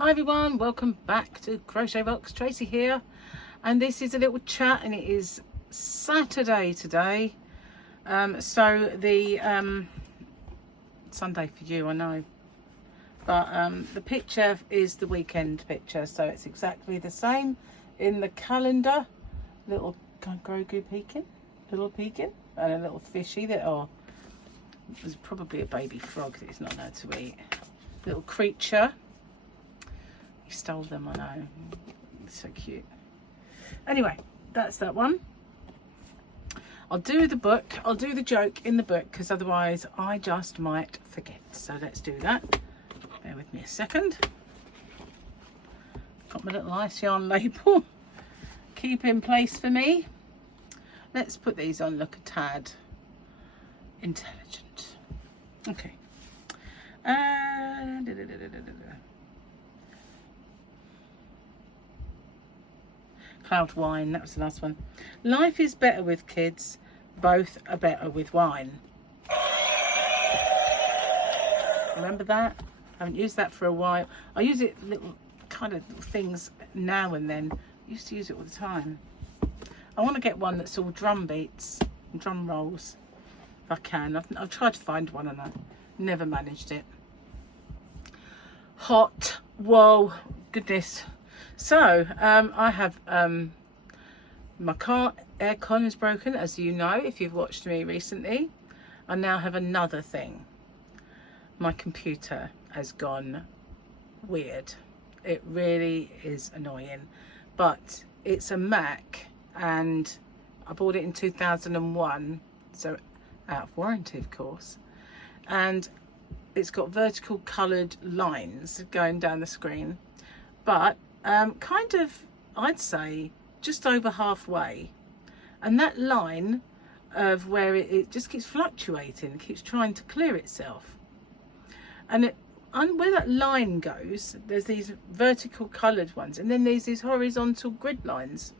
Hi everyone, welcome back to Crochet Box. Tracy here, and this is a little chat, and it is Saturday today. So the Sunday for you, I know, but the picture is the weekend picture, so it's exactly the same in the calendar. Little Grogu peeking, little peeking, and a little fishy that there's probably a baby frog that he's not allowed to eat. Little creature. He stole them, I know. So cute. Anyway, that's that one. I'll do the book. I'll do the joke in the book because otherwise I just might forget. So let's do that. Bear with me a second. Got my little ice yarn label. Keep in place for me. Let's put these on, look a tad intelligent. Okay. Cloud wine, that was the last one. Life is better with kids, both are better with wine. Remember that? I haven't used that for a while. I use it little kind of things now and then. I used to use it all the time. I want to get one that's all drum beats and drum rolls if I can. I've tried to find one and I never managed it. Hot, whoa, goodness. So I have my car aircon is broken, as you know if you've watched me recently. I now have another thing. My computer has gone weird. It really is annoying, but it's a Mac and I bought it in 2001, so out of warranty of course, and it's got vertical coloured lines going down the screen, but kind of, I'd say just over halfway, and that line of where it just keeps fluctuating, it keeps trying to clear itself, and where that line goes, there's these vertical coloured ones, and then there's these horizontal grid lines.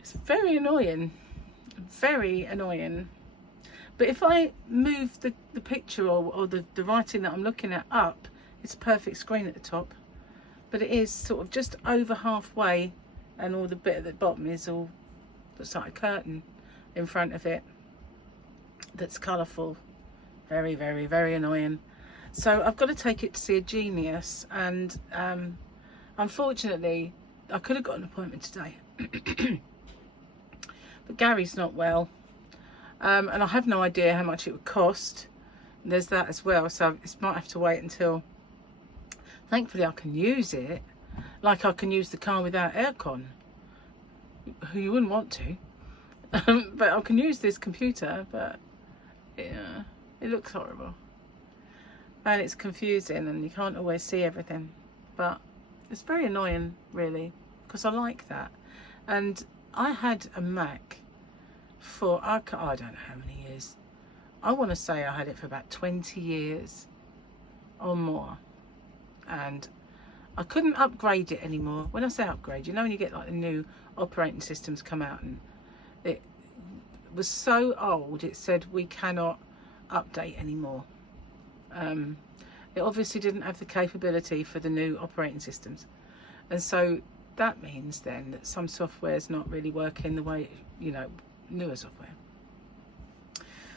It's very annoying, very annoying. But if I move the picture or the writing that I'm looking at up, it's a perfect screen at the top. But it is sort of just over halfway, and all the bit at the bottom is all, looks like a curtain in front of it that's colourful. Very, very, very annoying. So I've got to take it to see a genius, and unfortunately I could have got an appointment today. But Gary's not well. And I have no idea how much it would cost. There's that as well, so it might have to wait until, thankfully I can use it like I can use the car without aircon, who you wouldn't want to. But I can use this computer, but yeah, it looks horrible and it's confusing and you can't always see everything, but it's very annoying really, because I like that. And I had a Mac for, I don't know how many years. I want to say I had it for about 20 years or more, and I couldn't upgrade it anymore. When I say upgrade, you know when you get like the new operating systems come out, and it was so old it said we cannot update anymore. It obviously didn't have the capability for the new operating systems, and so that means then that some software is not really working the way, you know, newer software.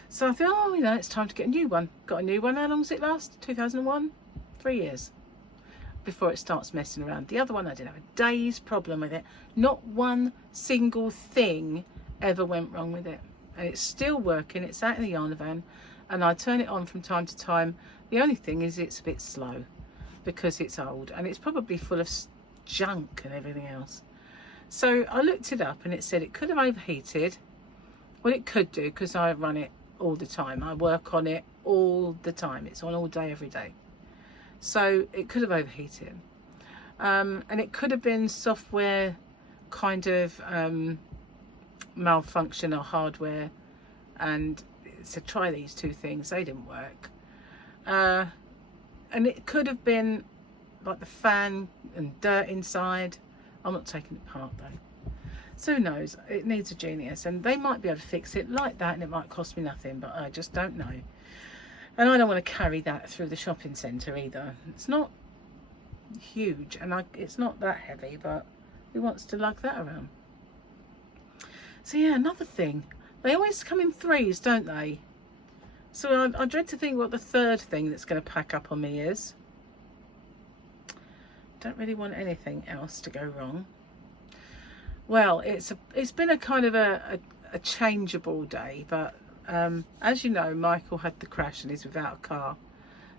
So I thought, oh, you know, it's time to get a new one. Got a new one. How long does it last? 2001? 3 years before it starts messing around. The other one, I didn't have a day's problem with it. Not one single thing ever went wrong with it, and it's still working. It's out in the yarn van, and I turn it on from time to time. The only thing is it's a bit slow because it's old and it's probably full of junk and everything else. So I looked it up and it said it could have overheated. Well, it could do because I run it all the time. I work on it all the time. It's on all day, every day. So it could have overheated. And it could have been software kind of malfunction or hardware. And it said try these two things. They didn't work. And it could have been like the fan and dirt inside. I'm not taking it apart though. So who knows, it needs a genius, and they might be able to fix it like that, and it might cost me nothing, but I just don't know. And I don't want to carry that through the shopping centre either. It's not huge, and it's not that heavy, but he wants to lug that around. So yeah, another thing, they always come in threes, don't they? So I dread to think what the third thing that's going to pack up on me is. Don't really want anything else to go wrong. Well, it's been a kind of a changeable day, but as you know, Michael had the crash and he's without a car.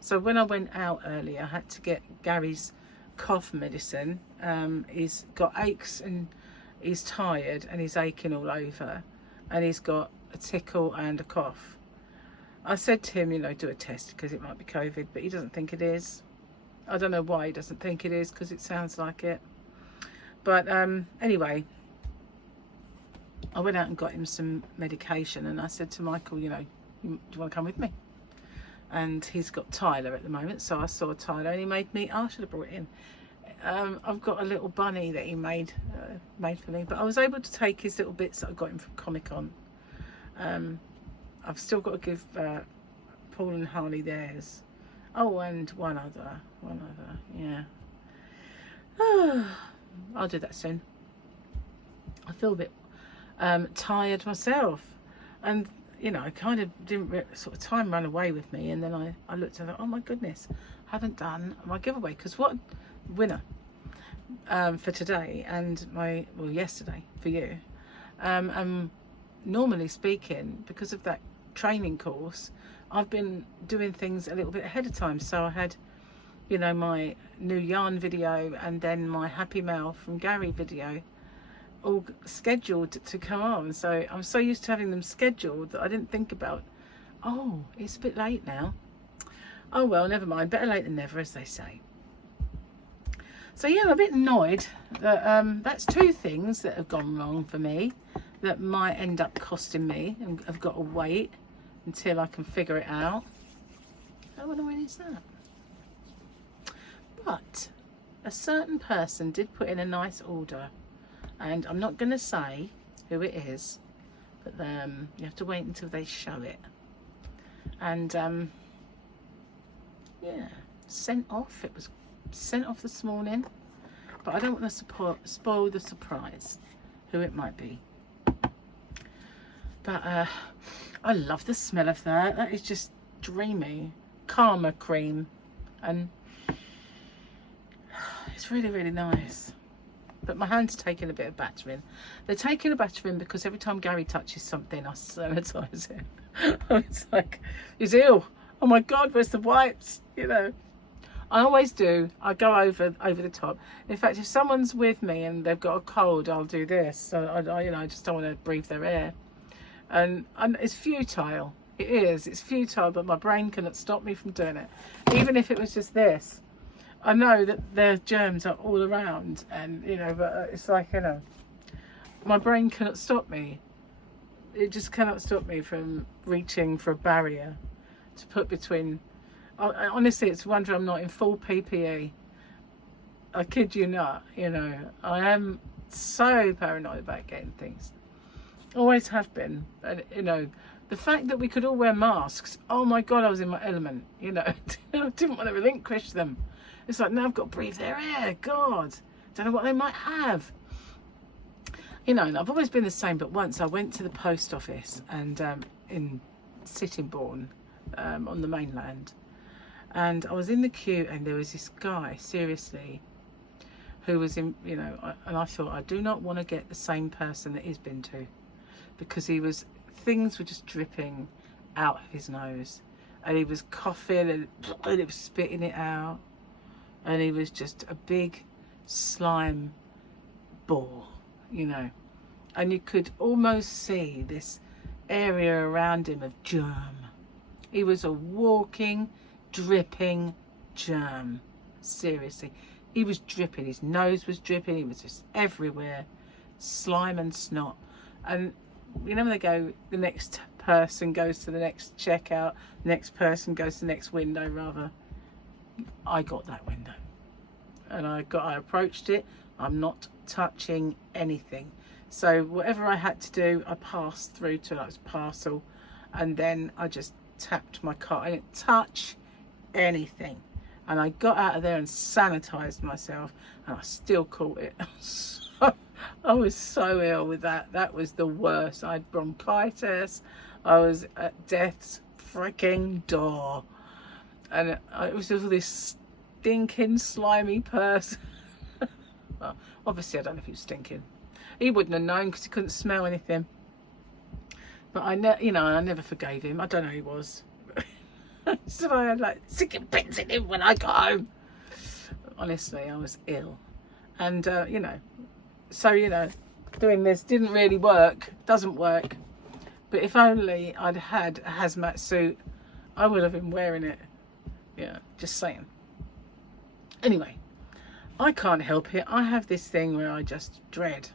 So when I went out earlier, I had to get Gary's cough medicine. He's got aches and he's tired and he's aching all over, and he's got a tickle and a cough. I said to him, you know, do a test because it might be COVID, but he doesn't think it is. I don't know why he doesn't think it is, because it sounds like it. But anyway, I went out and got him some medication, and I said to Michael, you know, do you want to come with me? And he's got Tyler at the moment, so I saw Tyler and he made me, I should have brought it in. I've got a little bunny that he made for me, but I was able to take his little bits that I got him from Comic-Con. I've still got to give Paul and Harley theirs. Oh, and one other, yeah. I'll do that soon. I feel a bit tired myself, and you know, I kind of didn't sort of time ran away with me, and then I looked and I thought, oh my goodness, I haven't done my giveaway, because what winner for today and yesterday for you, and normally speaking, because of that training course, I've been doing things a little bit ahead of time. So I had, you know, my new yarn video and then my Happy Mail from Gary video all scheduled to come on. So I'm so used to having them scheduled that I didn't think about, oh, it's a bit late now. Oh well, never mind, better late than never, as they say. So yeah, I'm a bit annoyed that that's two things that have gone wrong for me that might end up costing me, and I've got to wait until I can figure it out. How annoying is that? But a certain person did put in a nice order, and I'm not going to say who it is, but you have to wait until they show it. And yeah, sent off. It was sent off this morning, but I don't want to spoil the surprise who it might be. But I love the smell of that. That is just dreamy. Karma cream, and it's really, really nice. But my hands are taking a bit of battering. They're taking a battering because every time Gary touches something, I sanitize it. It's like, he's ill. Oh my God, where's the wipes? You know, I always do. I go over the top. In fact, if someone's with me and they've got a cold, I'll do this. So I just don't want to breathe their air. And it's futile. It is. It's futile, but my brain cannot stop me from doing it. Even if it was just this. I know that their germs are all around, and you know, but it's like, you know, my brain cannot stop me. It just cannot stop me from reaching for a barrier to put between. Honestly, it's a wonder I'm not in full PPE. I kid you not. You know, I am so paranoid about getting things. Always have been. And you know, the fact that we could all wear masks, oh my God, I was in my element. You know, I didn't want to relinquish them. It's like, now I've got to breathe their air. God, don't know what they might have. You know, and I've always been the same, but once I went to the post office and in Sittingbourne on the mainland, and I was in the queue, and there was this guy, seriously, who was in, you know, and I thought, I do not want to get the same person that he's been to, because things were just dripping out of his nose, and he was coughing and he was spitting it out, and he was just a big slime ball, you know, and you could almost see this area around him of germ. He was a walking, dripping germ. Seriously, he was dripping. His nose was dripping. He was just everywhere, slime and snot. And you know when they go, the next person goes to the next checkout, next person goes to the next window, rather. I got that window, and I approached it. I'm not touching anything. So whatever I had to do, I passed through to that was parcel, and then I just tapped my card. I didn't touch anything. And I got out of there and sanitized myself, and I still caught it. I was so ill with that. That was the worst. I had bronchitis. I was at death's freaking door. And it was just this stinking, slimy person. Well, obviously, I don't know if he was stinking. He wouldn't have known because he couldn't smell anything. But I never forgave him. I don't know who he was. So I had like sticking pins in him when I got home. Honestly, I was ill. And, doing this didn't really work. Doesn't work. But if only I'd had a hazmat suit, I would have been wearing it. Yeah, just saying. Anyway, I can't help it. I have this thing where I just dread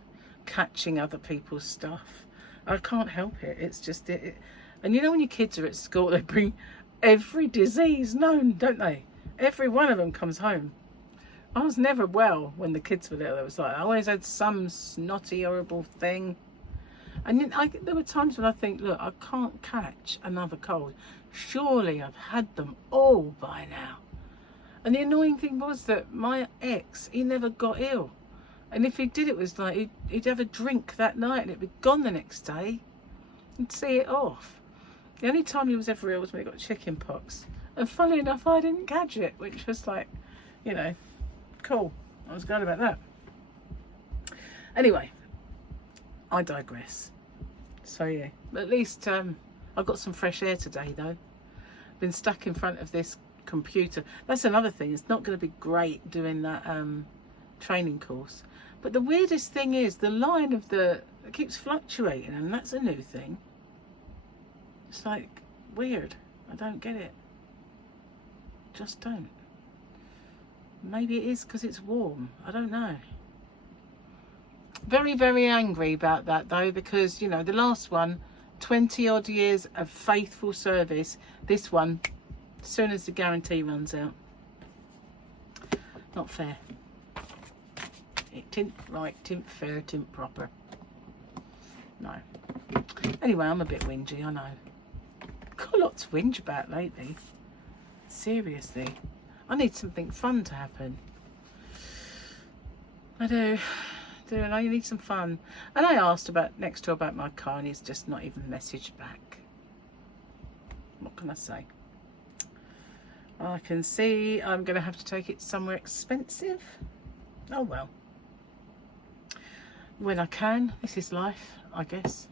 catching other people's stuff. I can't help it. It's just it. And you know when your kids are at school, they bring every disease known, don't they? Every one of them comes home. I was never well when the kids were little. It was like I always had some snotty, horrible thing. And there were times when I think, look, I can't catch another cold. Surely I've had them all by now. And the annoying thing was that my ex, he never got ill. And if he did, it was like he'd have a drink that night and it'd be gone the next day. He'd see it off. The only time he was ever ill was when he got chicken pox. And funnily enough, I didn't catch it, which was like, cool. I was glad about that. Anyway, I digress. So yeah, but at least I got some fresh air today though. Been stuck in front of this computer. That's another thing. It's not going to be great doing that training course. But the weirdest thing is the line of it keeps fluctuating, and that's a new thing. It's like weird. I don't get it. Just don't. Maybe it is because it's warm. I don't know. Very, very angry about that though, because the last one, 20 odd years of faithful service. This one, as soon as the guarantee runs out. Not fair. It didn't right, didn't fair, didn't proper. No. Anyway, I'm a bit whingy, I know. Got a lot to whinge about lately. Seriously. I need something fun to happen. I do. And I need some fun. And I asked next door about my car, and he's just not even messaged back. What can I say? I can see I'm going to have to take it somewhere expensive. Oh well. When I can. This is life, I guess.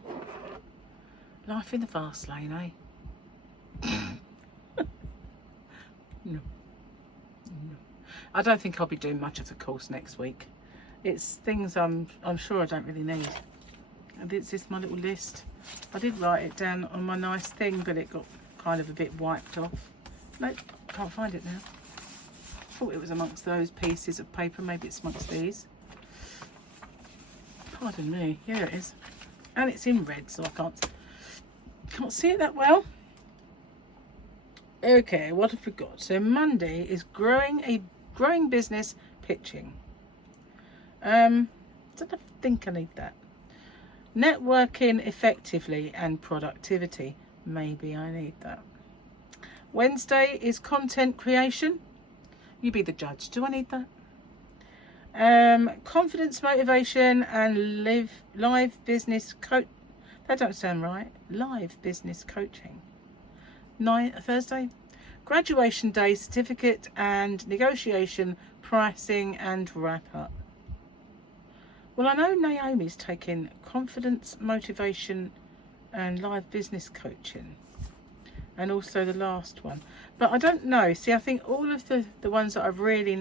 Life in the fast lane, eh? No. I don't think I'll be doing much of the course next week. It's things I'm sure I don't really need. And it's just my little list. I did write it down on my nice thing, but it got kind of a bit wiped off. Nope, can't find it now. Thought it was amongst those pieces of paper. Maybe it's amongst these. Pardon me. Here it is. And it's in red, so I can't see it that well. Okay, what have we got? So Monday is growing business pitching. Don't think I need that. Networking effectively and productivity. Maybe I need that. Wednesday is content creation. You be the judge. Do I need that? Confidence, motivation, and live business coach. That don't sound right. Live business coaching. Thursday, graduation day, certificate and negotiation, pricing and wrap up. Well, I know Naomi's taking confidence, motivation, and live business coaching, and also the last one. But I don't know. See, I think all of the ones that I've really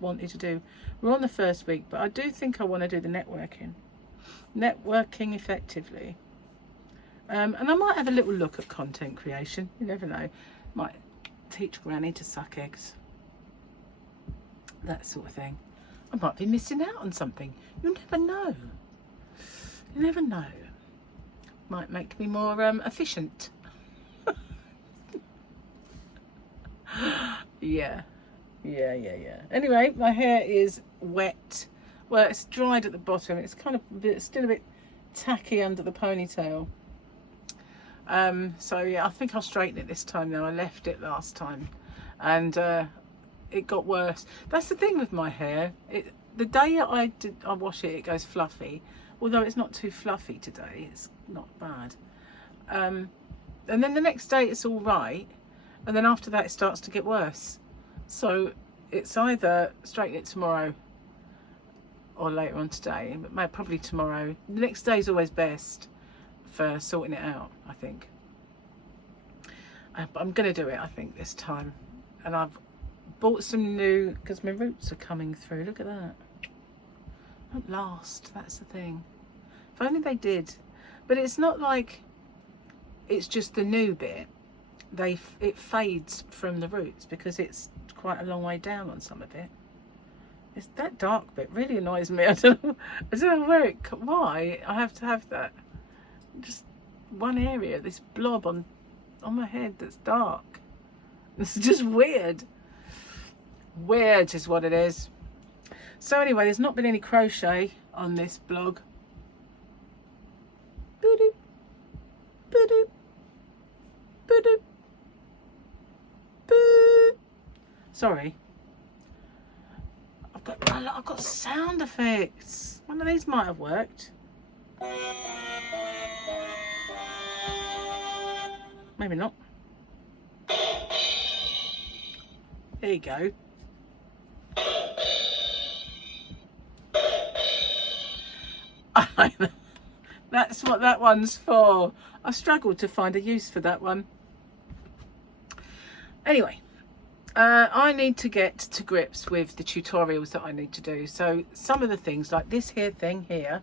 wanted to do were on the first week, but I do think I want to do the networking effectively. And I might have a little look at content creation. You never know. Might teach Granny to suck eggs. That sort of thing. I might be missing out on something. You never know. You never know. Might make me more efficient. Yeah. Anyway, my hair is wet. Well, it's dried at the bottom. It's kind of still a bit tacky under the ponytail. So yeah, I think I'll straighten it this time now. I left it last time, and it got worse. That's the thing with my hair. The day I wash it, it goes fluffy. Although it's not too fluffy today, it's not bad. And then the next day it's all right, and then after that it starts to get worse. So it's either straighten it tomorrow or later on today, but probably tomorrow. The next day is always best for sorting it out, I think. But I'm going to do it, I think, this time. And I've bought some new, because my roots are coming through. Look at that. Won't last, that's the thing. If only they did. But it's not like it's just the new bit. It fades from the roots because it's quite a long way down on some of it. It's that dark bit really annoys me. I don't know why I have to have that. Just one area, this blob on my head that's dark. It's just weird. Weird is what it is. So anyway, there's not been any crochet on this blog. Boo-doop, boo-doop, boo-doop, boo. Sorry. I've got sound effects. One of these might have worked. Maybe not. There you go. That's what that one's for. I struggled to find a use for that one. Anyway, I need to get to grips with the tutorials that I need to do. So some of the things like this here thing here,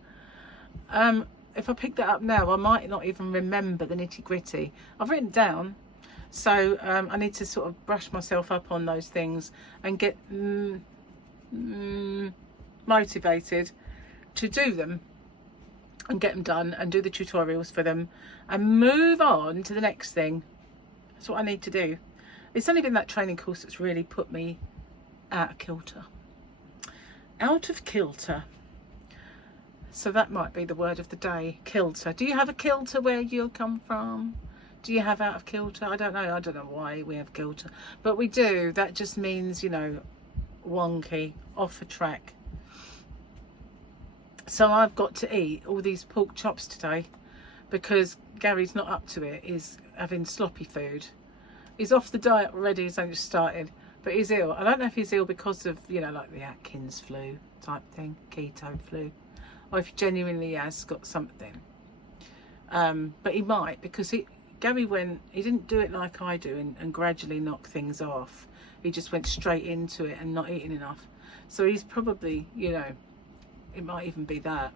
if I pick that up now, I might not even remember the nitty gritty. I've written it down, so I need to sort of brush myself up on those things and get motivated to do them and get them done and do the tutorials for them and move on to the next thing. That's what I need to do. It's only been that training course that's really put me out of kilter. Out of kilter. So that might be the word of the day, kilter. Do you have a kilter where you come from? Do you have out of kilter? I don't know. I don't know why we have kilter. But we do. That just means, you know, wonky, off a track. So I've got to eat all these pork chops today because Gary's not up to it. He's having sloppy food. He's off the diet already. He's only just started, but he's ill. I don't know if he's ill because of, you know, like the Atkins flu type thing, keto flu, or if he genuinely has got something. But he might, because Gary he didn't do it like I do and gradually knock things off. He just went straight into it and not eating enough. So he's probably, you know, it might even be that.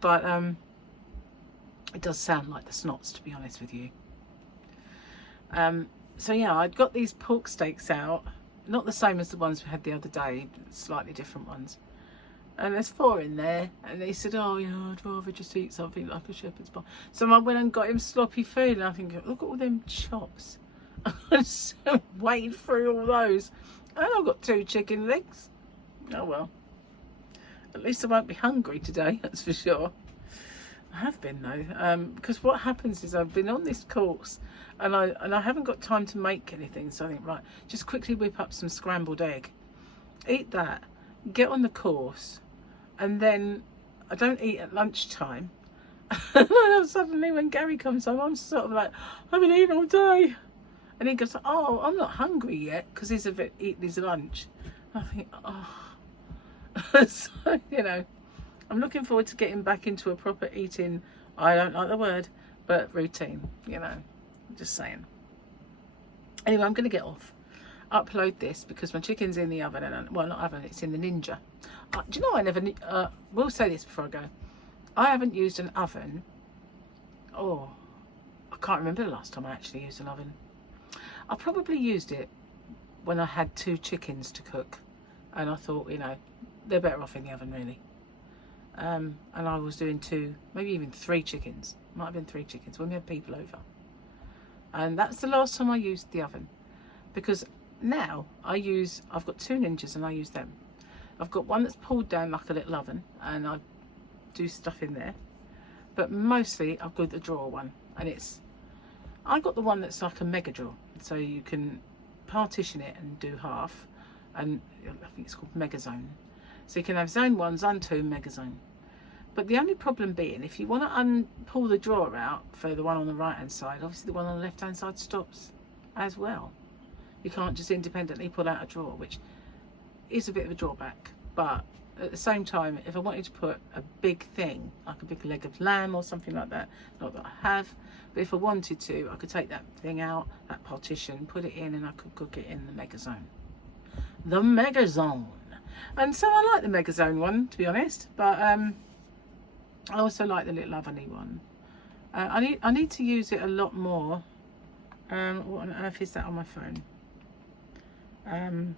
But it does sound like the snots, to be honest with you. So yeah, I'd got these pork steaks out, not the same as the ones we had the other day, slightly different ones. And there's 4 in there, and he said, oh yeah, I'd rather just eat something like a shepherd's pie. So I went and got him sloppy food, and I think, look at all them chops. I just waded through all those. And I've got 2 chicken legs. Oh well. At least I won't be hungry today, that's for sure. I have been though, because what happens is I've been on this course and I haven't got time to make anything, so I think, right, just quickly whip up some scrambled egg, eat that, get on the course, and then I don't eat at lunchtime. And then suddenly when Gary comes home, I'm sort of like, I haven't eaten all day, and he goes, oh, I'm not hungry yet, because he's eaten his lunch. I think, oh. So, you know, I'm looking forward to getting back into a proper eating, I don't like the word, but routine, you know, just saying. Anyway, I'm going to get off, upload this because my chicken's in the oven, and well, not oven, it's in the Ninja. Do you know, I never, will say this before I go, I haven't used an oven, I can't remember the last time I actually used an oven. I probably used it when I had 2 chickens to cook, and I thought, you know, they're better off in the oven really. And I was doing 2, maybe even 3 chickens. Might have been 3 chickens when we had people over. And that's the last time I used the oven. Because now I've got 2 Ninjas and I use them. I've got one that's pulled down like a little oven and I do stuff in there. But mostly I've got the drawer one. And I got the one that's like a mega drawer. So you can partition it and do half. and I think it's called Mega Zone. So you can have Zone 1, Zone 2, Mega Zone. But the only problem being, if you want to pull the drawer out for the one on the right hand side, obviously the one on the left hand side stops as well. You can't just independently pull out a drawer, which is a bit of a drawback. But at the same time, if I wanted to put a big thing, like a big leg of lamb or something like that, not that I have, but if I wanted to, I could take that thing out, that partition, put it in, and I could cook it in the Mega Zone. The Mega Zone. And so I like the Mega Zone one, to be honest, but I also like the little oven-y one. I need to use it a lot more. What on earth is that on my phone? Hang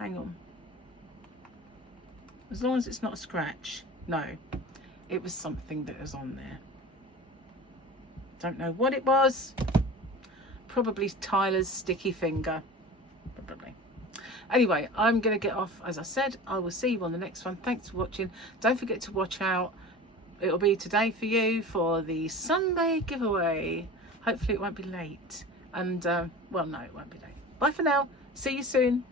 on. As long as it's not a scratch. No, it was something that was on there. Don't know what it was. Probably Tyler's sticky finger. Probably. Anyway, I'm going to get off. As I said, I will see you on the next one. Thanks for watching. Don't forget to watch out. It'll be today for you for the Sunday giveaway. Hopefully it won't be late. And, well, no, it won't be late. Bye for now. See you soon.